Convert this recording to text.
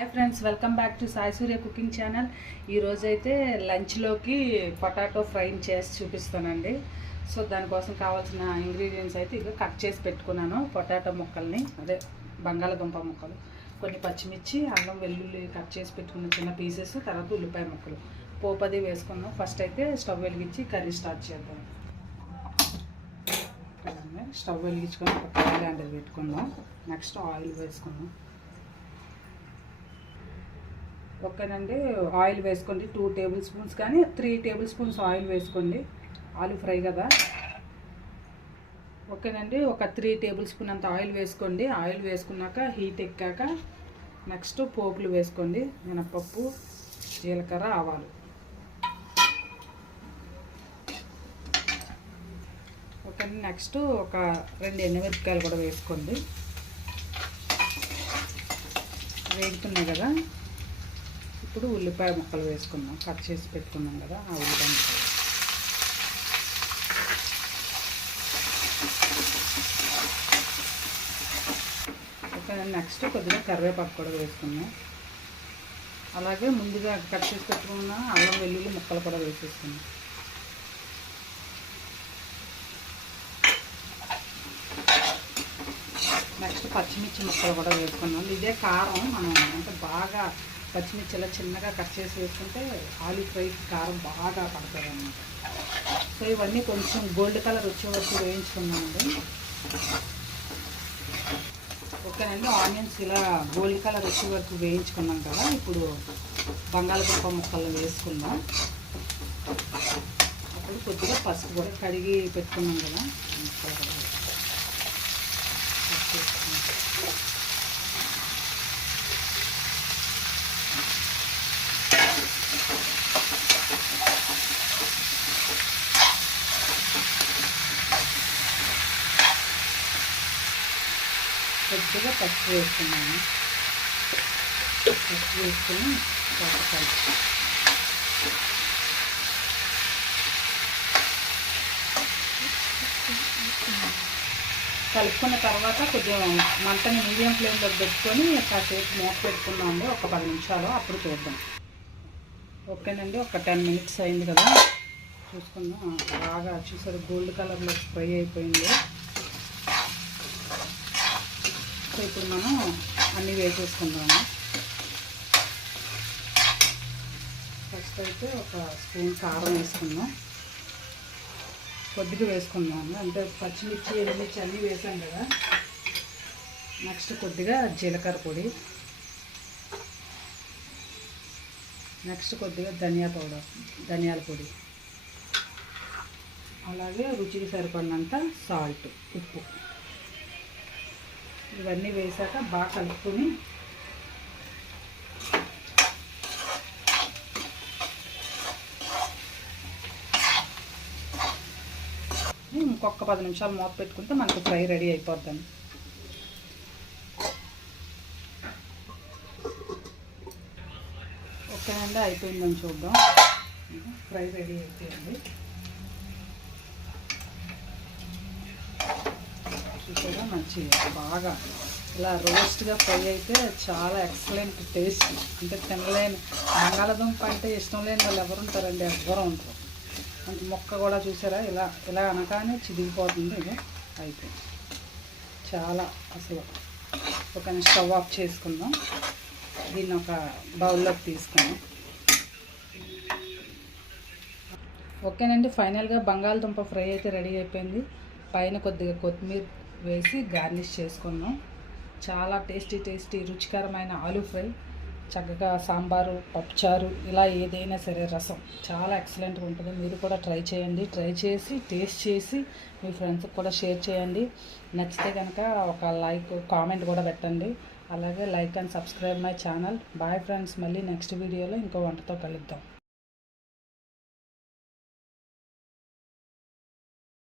Hi friends, welcome back to Sai Surya cooking channel. ఈరోజైతే లంచ్లోకి potato fry చేసి చూపిస్తానండి. So దానికోసం కావాల్సిన ఇంగ్రీడియంట్స్ అయితే ఇక కట్ చేసి పెట్టుకున్నాను. పొటాటో ముక్కల్ని, అదే బంగాళదుంప ముక్కలు, కొన్ని పచ్చిమిర్చి, అల్లం వెల్లుల్లి కట్ చేసి పెట్టుకున్న చిన్న పీసెస్, తర్వాత ఉల్లిపాయ ముక్కలు, పోపది వేసుకున్నాం. ఫస్ట్ అయితే స్టవ్ వెలిగించి కర్రీ స్టార్ట్ చేద్దాం. స్టవ్ వెలిగించుకొని ఒక కడాయి లాంటిది పెట్టుకుందాం. నెక్స్ట్ ఆయిల్ వేసుకుందాం. ఓకేనండి, ఆయిల్ వేసుకోండి. 2 టేబుల్ స్పూన్స్ కానీ 3 టేబుల్ స్పూన్స్ ఆయిల్ వేసుకోండి. ఆలు ఫ్రై కదా. ఓకేనండి, ఒక 3 టేబుల్ స్పూన్ అంత ఆయిల్ వేసుకోండి. ఆయిల్ వేసుకున్నాక హీట్ ఎక్కాక నెక్స్ట్ పోపులు వేసుకోండి. మినపప్పు, జీలకర్ర, ఆవాలు. ఓకే, నెక్స్ట్ ఒక 2 ఎండుమిరపకాయలు కూడా వేసుకోండి. వేగుతున్నాయి కదా. ఇప్పుడు ఉల్లిపాయ ముక్కలు వేసుకుందాం. కట్ చేసి పెట్టుకున్నాం కదా ఆ ఉల్లిపాయ ముక్కలు. ఓకే, నెక్స్ట్ కొద్దిగా కరివేపాకు కూడా వేసుకుందాం. అలాగే ముందుగా కట్ చేసి పెట్టుకున్న అల్లం వెల్లుల్లి ముక్కలు కూడా వేసేసుకుందాం. నెక్స్ట్ పచ్చిమిర్చి ముక్కలు కూడా వేసుకున్నాం. ఇదే కారం, మనం అంటే బాగా పచ్చిమిర్చి ఇలా చిన్నగా కట్ చేసి వేసుకుంటే ఆలు ఫ్రైకి కారం బాగా పడుతుంది అన్నమాట. సో ఇవన్నీ కొంచెం గోల్డ్ కలర్ వచ్చే వరకు వేయించుకున్నామండి. ఓకేనండి, ఆనియన్స్ ఇలా గోల్డ్ కలర్ వచ్చే వరకు వేయించుకున్నాం కదా. ఇప్పుడు బంగాళదుంప ముక్కలు వేసుకుందాం. అప్పుడు కొద్దిగా పసుపు కూడా కడిగి పెట్టుకున్నాం కదా, ముక్కలు కూడా కొద్దిగా పసుపు వేసుకున్నాను. పసుపు వేసుకుని కలుపుకున్న తర్వాత కొద్దిగా మంటని మీడియం ఫ్లేమ్లో పెట్టుకొని కాసేపు మూత పెట్టుకున్నాము. ఒక 10 నిమిషాలు, అప్పుడు చూద్దాం. ఓకేనండి, ఒక 10 మినిట్స్ అయింది కదా. చూసుకుందాం. బాగా చూసారు, గోల్డ్ కలర్లో ఫ్రై అయిపోయింది. సో ఇప్పుడు మనం అన్నీ వేసేసుకుందాము. ఫస్ట్ అయితే ఒక స్పూన్ కారం వేసుకుందాం. కొద్దిగా వేసుకుందాము, అంటే పచ్చిమిర్చి, ఎండుమిర్చి అన్నీ వేసాం కదా. నెక్స్ట్ కొద్దిగా జీలకర్ర పొడి, నెక్స్ట్ కొద్దిగా ధనియాల పొడి, అలాగే రుచికి సరిపడినంత సాల్ట్, ఉప్పు. ఇవన్నీ వేసాక బాగా కలుపుకొని ఇంకొక 10 నిమిషాలు మూత పెట్టుకుంటే మనకు ఫ్రై రెడీ అయిపోద్దండి. ఓకేనండి, అయిపోయిందని చూద్దాం. ఫ్రై రెడీ అయిపోయింది. చూసారా, మంచిగా బాగా ఇలా రోస్ట్గా ఫ్రై అయితే చాలా ఎక్సలెంట్ టేస్ట్. అంటే తినలేని, బంగాళదుంప అంటే ఇష్టం లేని వాళ్ళు ఎవరు ఉంటారండి? ఎవ్వరూ ఉంటారు. అంటే మొక్క కూడా చూసారా, ఇలా అనగానే చిదిగిపోతుంది. ఇది అయిపోయింది. చాలా అసలు. ఒక స్టవ్ ఆఫ్ చేసుకుందాం. దీన్ని ఒక బౌల్లోకి తీసుకుందాం. ఓకేనండి, ఫైనల్గా బంగాళదుంప ఫ్రై అయితే రెడీ అయిపోయింది. పైన కొద్దిగా కొత్తిమీర వేసి గార్నిష్ చేసుకుందాం. చాలా టేస్టీ రుచికరమైన ఆలు ఫ్రై. చక్కగా సాంబారు, పప్పుచారు, ఇలా ఏదైనా సరే, రసం చాలా ఎక్సలెంట్గా ఉంటుంది. మీరు కూడా ట్రై చేయండి. ట్రై చేసి టేస్ట్ చేసి మీ ఫ్రెండ్స్కి కూడా షేర్ చేయండి. నచ్చితే కనుక ఒక లైక్, కామెంట్ కూడా పెట్టండి. అలాగే like and subscribe my channel. Bye friends, మళ్ళీ నెక్స్ట్ వీడియోలో ఇంకో వంటతో కలుద్దాం.